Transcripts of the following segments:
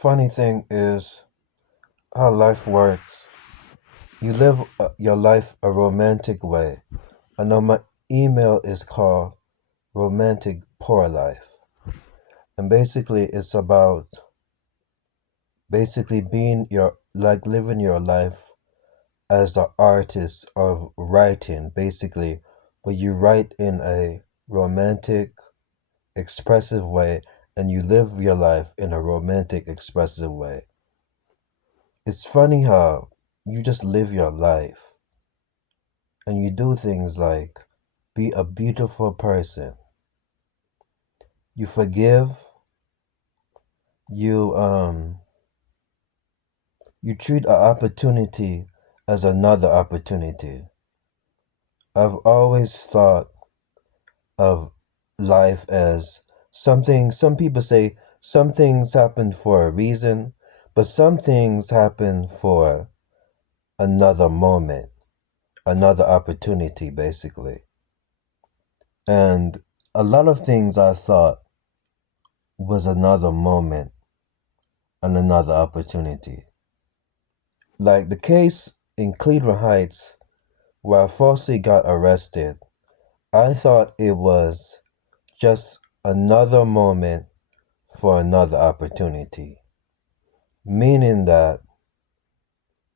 Funny thing is how life works. You live your life a romantic way. I know my email is called Romantic Poor Life. And basically it's about basically being your like living your life as the artist of writing, basically, where you write in a romantic, expressive way and you live your life in a romantic, expressive way. It's funny how you just live your life and you do things like be a beautiful person. You forgive, you you treat an opportunity as another opportunity. I've always thought of life as something. Some people say some things happen for a reason, but some things happen for another moment, another opportunity, basically. And a lot of things I thought was another moment and another opportunity. Like the case in Cleveland Heights where I falsely got arrested, I thought it was just another moment for another opportunity, meaning that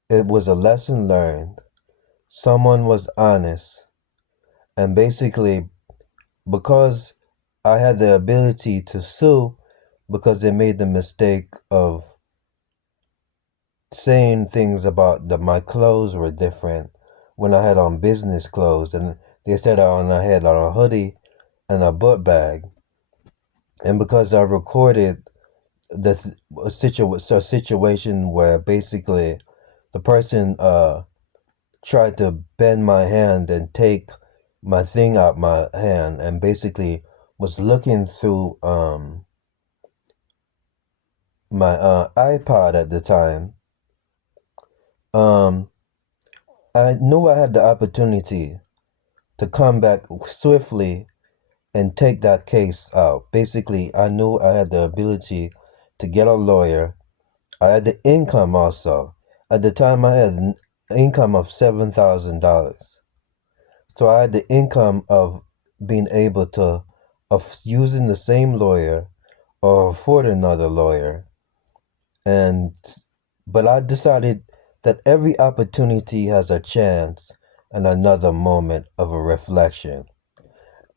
it was a lesson learned, someone was honest, and basically, because I had the ability to sue because they made the mistake of saying things about my clothes were different when I had on business clothes, and they said I had on a hoodie and a book bag, and because I recorded a situation where basically the person tried to bend my hand and take my thing out my hand, and basically was looking through my iPod at the time. um I knew I had the opportunity to come back swiftly and take that case out. Basically, I knew I had the ability to get a lawyer. I had the income also. At the time, I had an income of $7,000. So I had the income of being able to, of using the same lawyer or afford another lawyer. And, but I decided that every opportunity has a chance and another moment of a reflection.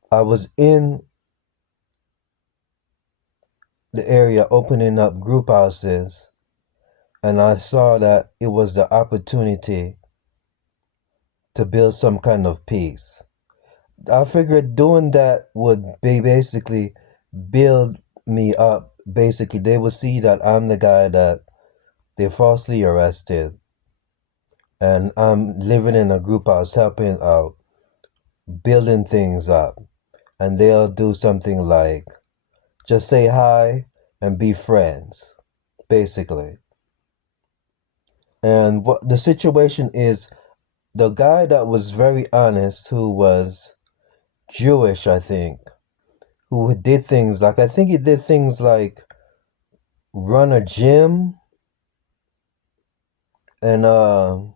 I was in the area opening up group houses, and I saw that it was the opportunity to build some kind of peace. I figured doing that would be basically build me up. Basically, they would see that I'm the guy that they falsely arrested, and I'm living in a group house helping out, building things up. And they'll do something like just say hi and be friends, basically. And what the situation is, the guy that was very honest, who was Jewish, I think, who did things like, I think he did things like run a gym and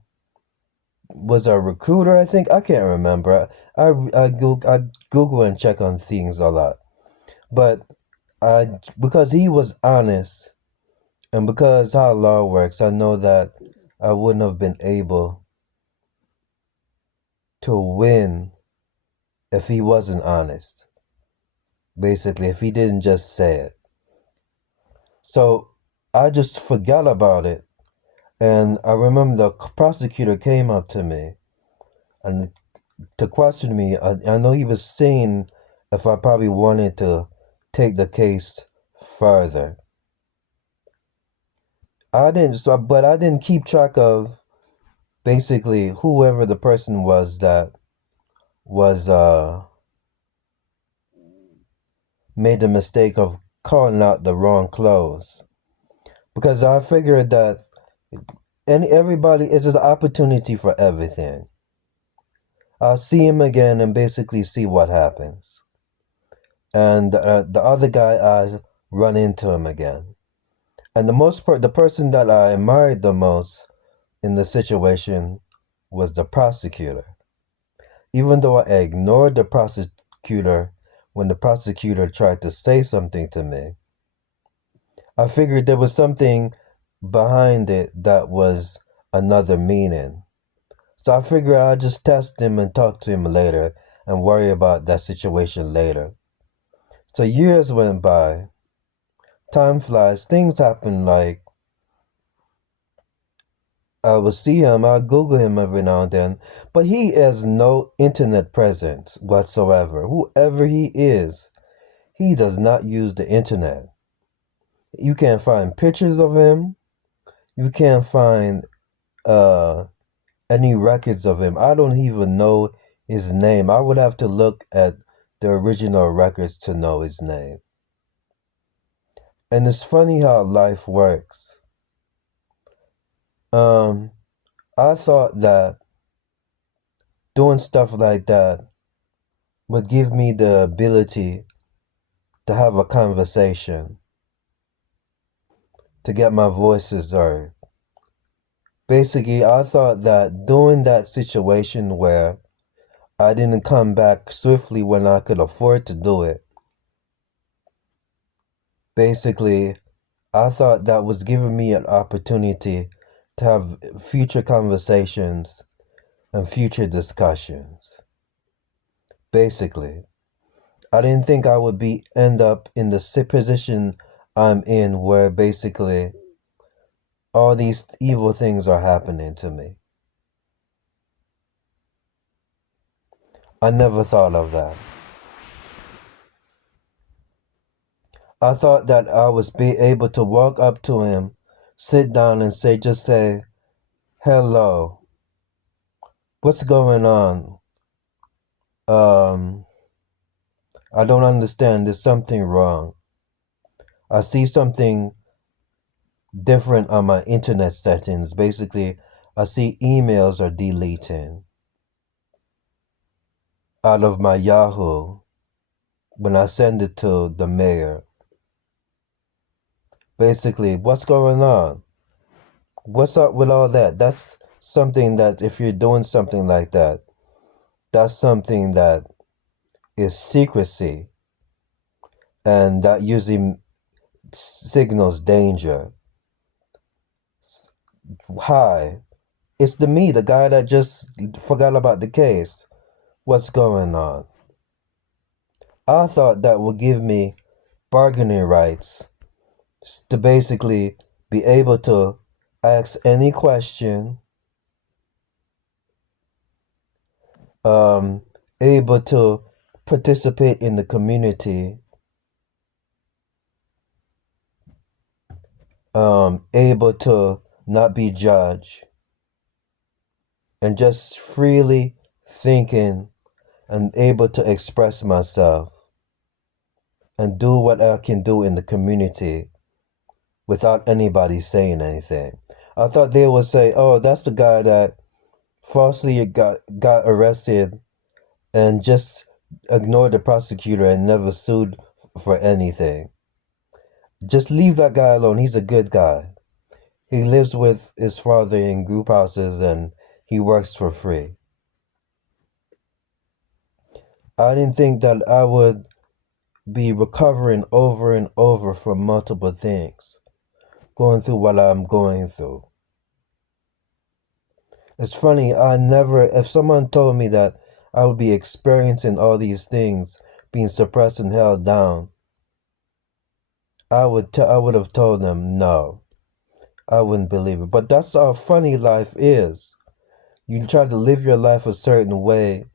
was a recruiter, I think. I can't remember. I Google and check on things a lot. But because he was honest and because how law works, I know that I wouldn't have been able to win if he wasn't honest. Basically, if he didn't just say it. So I just forgot about it. And I remember the prosecutor came up to me and to question me. I know he was saying if I probably wanted to take the case further. But I didn't keep track of basically whoever the person was that was made the mistake of calling out the wrong clothes, because I figured that everybody is an opportunity for everything. I'll see him again and basically see what happens. And the other guy, I run into him again. And the person that I admired the most in the situation was the prosecutor. Even though I ignored the prosecutor when the prosecutor tried to say something to me, I figured there was something behind it that was another meaning. So I figured I'd just test him and talk to him later and worry about that situation later. So years went by. Time flies. Things happen, like I would see him, I'll Google him every now and then, but he has no internet presence whatsoever. Whoever he is, he does not use the internet. You can't find pictures of him. You can't find any records of him. I don't even know his name. I would have to look at the original records to know his name. And it's funny how life works. I thought that doing stuff like that would give me the ability to have a conversation, to get my voices heard. Basically, I thought that doing that situation where I didn't come back swiftly when I could afford to do it, basically, I thought that was giving me an opportunity to have future conversations and future discussions. Basically, I didn't think I would end up in the position I'm in, where basically all these evil things are happening to me. I never thought of that. I thought that I was be able to walk up to him, sit down and just say, hello, what's going on? I don't understand. There's something wrong. I see something different on my internet settings. Basically, I see emails are deleting out of my Yahoo when I send it to the mayor. Basically, what's going on? What's up with all that? That's something that if you're doing something like that, that's something that is secrecy, and that usually signals danger. Hi, it's me, the guy that just forgot about the case. What's going on? I thought that would give me bargaining rights to basically be able to ask any question, able to participate in the community, able to not be judged, and just freely thinking and able to express myself and do what I can do in the community without anybody saying anything. I thought they would say, oh, that's the guy that falsely got arrested and just ignored the prosecutor and never sued for anything. Just leave that guy alone. He's a good guy. He lives with his father in group houses and he works for free. I didn't think that I would be recovering over and over from multiple things, going through what I'm going through. It's funny, if someone told me that I would be experiencing all these things, being suppressed and held down, I would have told them no. I wouldn't believe it. But that's how funny life is. You try to live your life a certain way,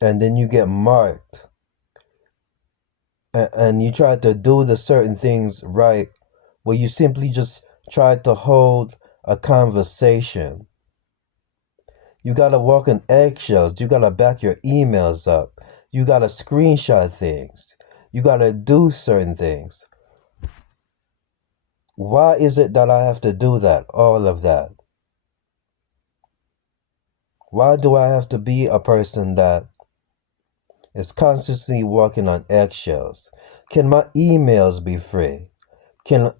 and then you get marked. And you try to do the certain things right, where you simply just try to hold a conversation. You gotta walk in eggshells. You gotta back your emails up. You gotta screenshot things. You gotta do certain things. Why is it that I have to do that? All of that. Why do I have to be a person that is constantly walking on eggshells? Can my emails be free? Can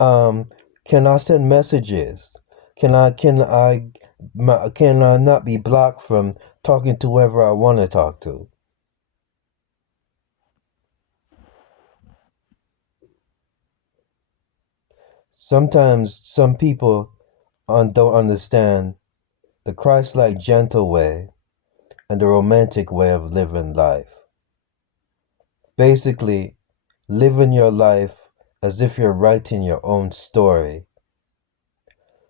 Can I send messages? Can I not be blocked from talking to whoever I want to talk to? Sometimes some people don't understand the Christ-like gentle way and the romantic way of living life. Basically, living your life as if you're writing your own story.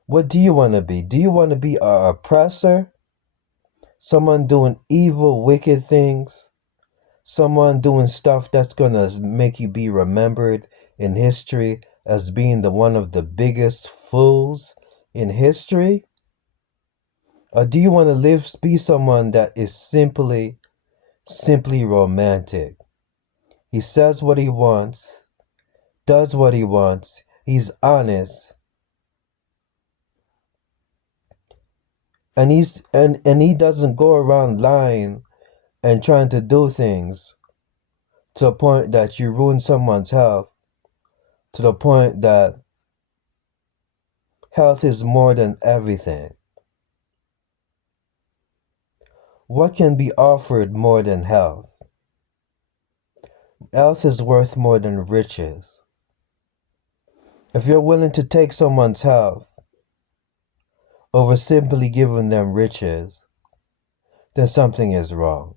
What do you want to be? Do you want to be an oppressor? Someone doing evil, wicked things? Someone doing stuff that's gonna make you be remembered in history as being the one of the biggest fools in history? Or do you want to be someone that is simply romantic? He says what he wants, does what he wants, he's honest, and he doesn't go around lying and trying to do things to the point that you ruin someone's health, to the point that health is more than everything. What can be offered more than health? Health is worth more than riches. If you're willing to take someone's health over simply giving them riches, then something is wrong.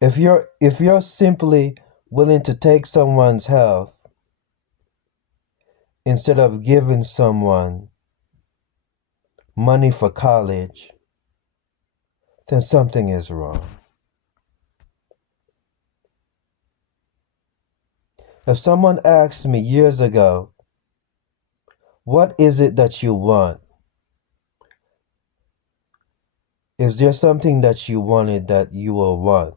If you're simply willing to take someone's health instead of giving someone money for college, then something is wrong. If someone asked me years ago, what is it that you want? Is there something that you wanted that you will want?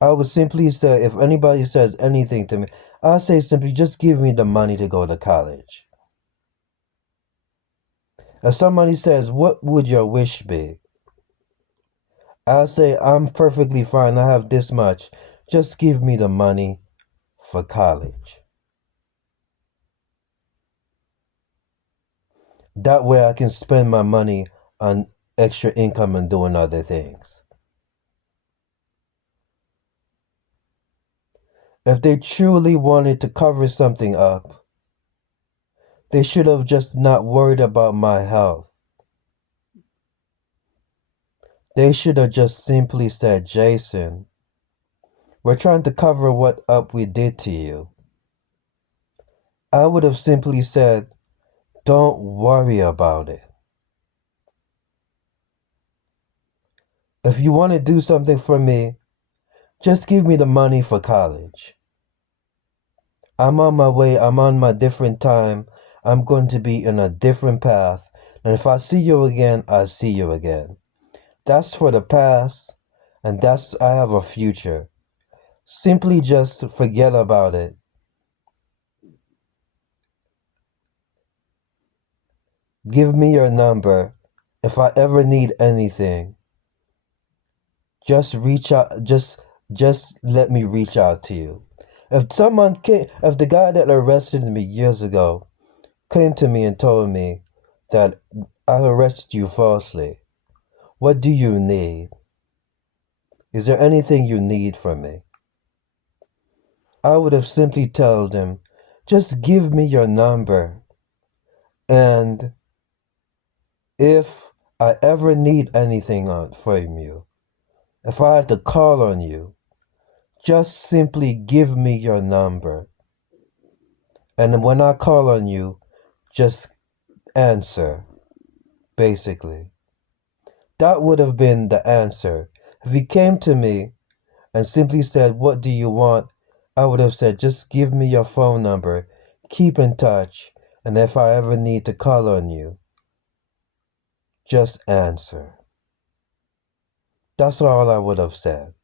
I would simply say, if anybody says anything to me, I'll say simply, just give me the money to go to college. If somebody says, what would your wish be? I'll say, I'm perfectly fine, I have this much. Just give me the money for college. That way I can spend my money on extra income and doing other things. If they truly wanted to cover something up, they should have just not worried about my health. They should have just simply said, Jason, we're trying to cover what up we did to you. I would have simply said, don't worry about it. If you want to do something for me, just give me the money for college. I'm on my way, I'm on my different time. I'm going to be in a different path. And if I see you again, I'll see you again. That's for the past, and I have a future. Simply just forget about it. Give me your number. If I ever need anything, just reach out, just let me reach out to you. If the guy that arrested me years ago came to me and told me that I arrested you falsely, what do you need? Is there anything you need from me? I would have simply told him, just give me your number. And if I ever need anything from you, if I had to call on you, just simply give me your number. And when I call on you, just answer, basically. That would have been the answer. If he came to me and simply said, what do you want? I would have said, just give me your phone number, keep in touch, and if I ever need to call on you, just answer. That's all I would have said.